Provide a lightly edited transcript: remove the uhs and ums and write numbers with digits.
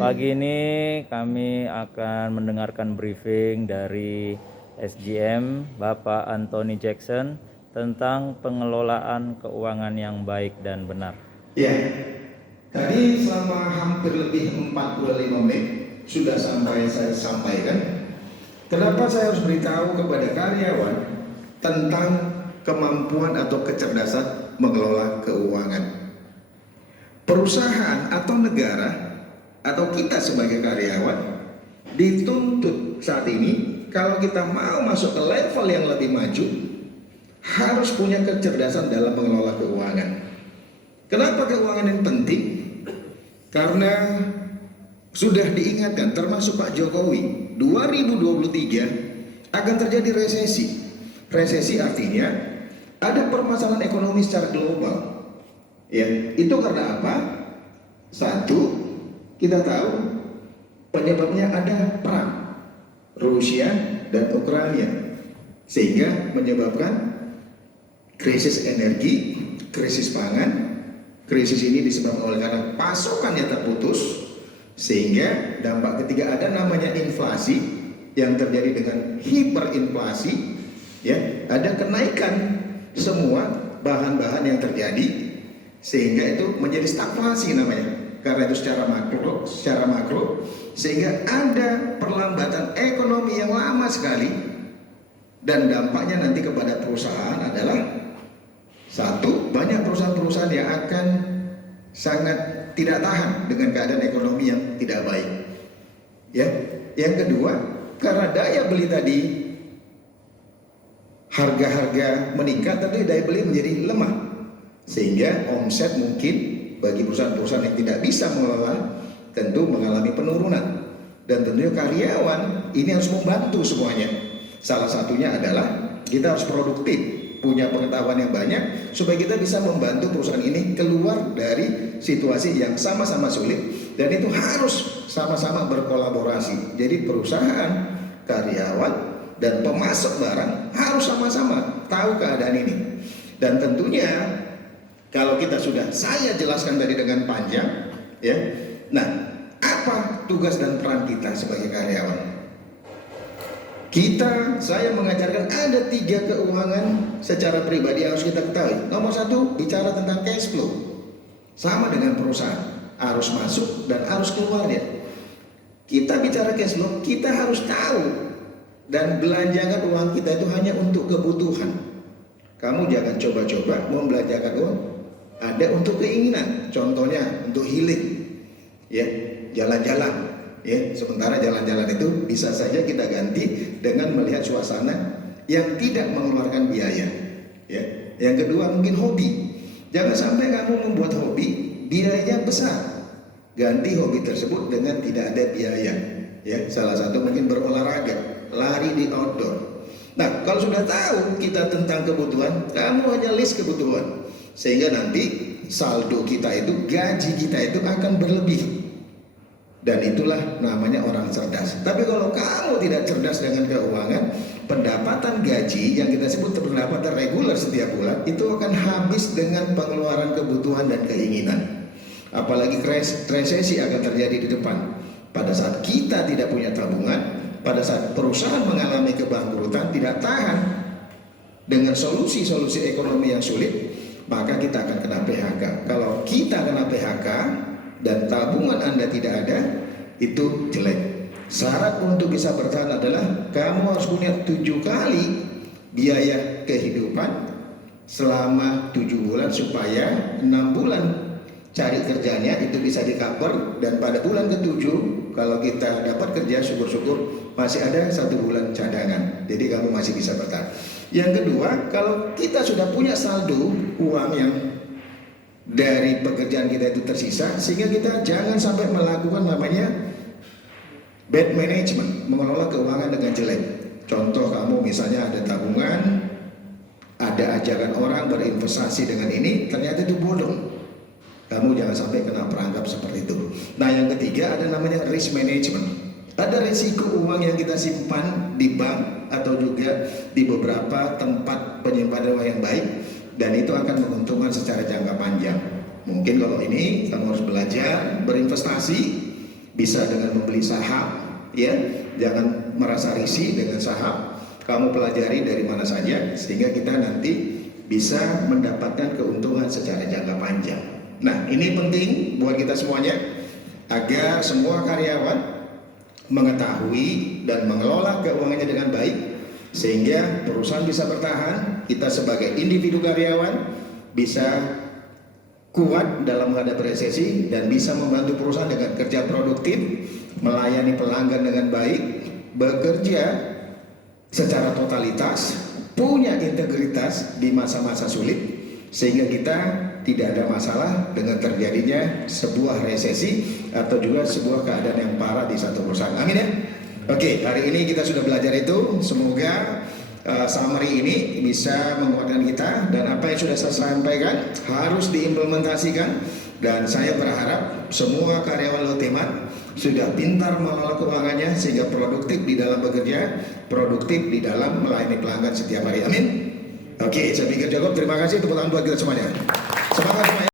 Pagi ini kami akan mendengarkan briefing dari SGM Bapak Anthony Jackson tentang pengelolaan keuangan yang baik dan benar. Ya, tadi selama hampir lebih 45 menit sudah saya sampaikan kenapa saya harus beritahu kepada karyawan tentang kemampuan atau kecerdasan mengelola keuangan. Perusahaan atau negara atau kita sebagai karyawan dituntut saat ini kalau kita mau masuk ke level yang lebih maju harus punya kecerdasan dalam mengelola keuangan. Kenapa keuangan ini penting? Karena sudah diingatkan termasuk Pak Jokowi 2023 akan terjadi resesi. Resesi artinya ada permasalahan ekonomi secara global. Ya, itu karena apa? Satu, kita tahu penyebabnya ada perang Rusia dan Ukraina, sehingga menyebabkan krisis energi, krisis pangan. Krisis ini disebabkan oleh karena pasokannya terputus, sehingga dampak ketiga ada namanya inflasi yang terjadi dengan hiperinflasi. Ya, ada kenaikan semua bahan-bahan yang terjadi, sehingga itu menjadi stagflasi namanya. Karena itu secara makro, sehingga ada perlambatan ekonomi yang lama sekali, dan dampaknya nanti kepada perusahaan adalah satu, banyak perusahaan-perusahaan yang akan sangat tidak tahan dengan keadaan ekonomi yang tidak baik. Ya, yang kedua, karena daya beli tadi, harga-harga meningkat, tapi daya beli menjadi lemah, sehingga omset mungkin bagi perusahaan-perusahaan yang tidak bisa mengelola tentu mengalami penurunan. Dan tentunya karyawan ini harus membantu semuanya. Salah satunya adalah kita harus produktif, punya pengetahuan yang banyak supaya kita bisa membantu perusahaan ini keluar dari situasi yang sama-sama sulit, dan itu harus sama-sama berkolaborasi. Jadi perusahaan, karyawan, dan pemasok barang harus sama-sama tahu keadaan ini. Dan tentunya kalau kita sudah saya jelaskan tadi dengan panjang, ya. Nah, apa tugas dan peran kita sebagai karyawan? Saya mengajarkan ada 3 keuangan secara pribadi yang harus kita ketahui. Nomor 1, bicara tentang cash flow. Sama dengan perusahaan, harus masuk dan harus keluar ya. Kita bicara cash flow, kita harus tahu dan belanjakan uang kita itu hanya untuk kebutuhan. Kamu jangan coba-coba membelanjakan uang ada untuk keinginan, contohnya untuk healing, ya, jalan-jalan, ya. Sementara jalan-jalan itu bisa saja kita ganti dengan melihat suasana yang tidak mengeluarkan biaya, ya. Yang kedua mungkin hobi. Jangan sampai kamu membuat hobi biayanya besar, ganti hobi tersebut dengan tidak ada biaya, ya. Salah satu mungkin berolahraga, lari di outdoor. Nah, kalau sudah tahu kita tentang kebutuhan, kamu hanya list kebutuhan, sehingga nanti saldo kita itu, gaji kita itu akan berlebih. Dan itulah namanya orang cerdas. Tapi kalau kamu tidak cerdas dengan keuangan, pendapatan gaji yang kita sebut pendapatan reguler setiap bulan itu akan habis dengan pengeluaran kebutuhan dan keinginan. Apalagi resesi akan terjadi di depan. Pada saat kita tidak punya tabungan, pada saat perusahaan mengalami kebangkrutan, tidak tahan dengan solusi-solusi ekonomi yang sulit, maka kita akan kena PHK. Kalau kita kena PHK dan tabungan Anda tidak ada, itu jelek. Syarat untuk bisa bertahan adalah kamu harus punya 7 kali biaya kehidupan selama 7 bulan, supaya 6 bulan cari kerjanya itu bisa di-cover, dan pada bulan ke-7 kalau kita dapat kerja, syukur-syukur masih ada 1 bulan cadangan, jadi kamu masih bisa bertahan. Yang kedua, kalau kita sudah punya saldo uang yang dari pekerjaan kita itu tersisa, sehingga kita jangan sampai melakukan namanya bad management, mengelola keuangan dengan jelek. Contoh, kamu misalnya ada tabungan, ada ajakan orang berinvestasi dengan ini, ternyata itu bodong. Kamu jangan sampai kena perangkap seperti itu. Nah, yang ketiga ada namanya risk management. Ada risiko uang yang kita simpan di bank atau juga di beberapa tempat penyimpanan uang yang baik, dan itu akan menguntungkan secara jangka panjang. Mungkin kalau ini kamu harus belajar berinvestasi bisa dengan membeli saham, ya, jangan merasa risih dengan saham. Kamu pelajari dari mana saja sehingga kita nanti bisa mendapatkan keuntungan secara jangka panjang. Nah, ini penting buat kita semuanya agar semua karyawan mengetahui dan mengelola keuangannya dengan baik sehingga perusahaan bisa bertahan, kita sebagai individu karyawan bisa kuat dalam menghadapi resesi dan bisa membantu perusahaan dengan kerja produktif, melayani pelanggan dengan baik, bekerja secara totalitas, punya integritas di masa-masa sulit sehingga kita tidak ada masalah dengan terjadinya sebuah resesi atau juga sebuah keadaan yang parah di satu perusahaan. Amin ya. Oke, hari ini kita sudah belajar itu. Semoga summary ini bisa menguatkan kita dan apa yang sudah saya sampaikan harus diimplementasikan dan saya berharap semua karyawan Lotemat sudah pintar mengelola keuangannya sehingga produktif di dalam bekerja, produktif di dalam melayani pelanggan setiap hari. Amin. Oke, saya pikir cukup. Terima kasih, tepuk tangan buat kita semuanya. Semangat semuanya.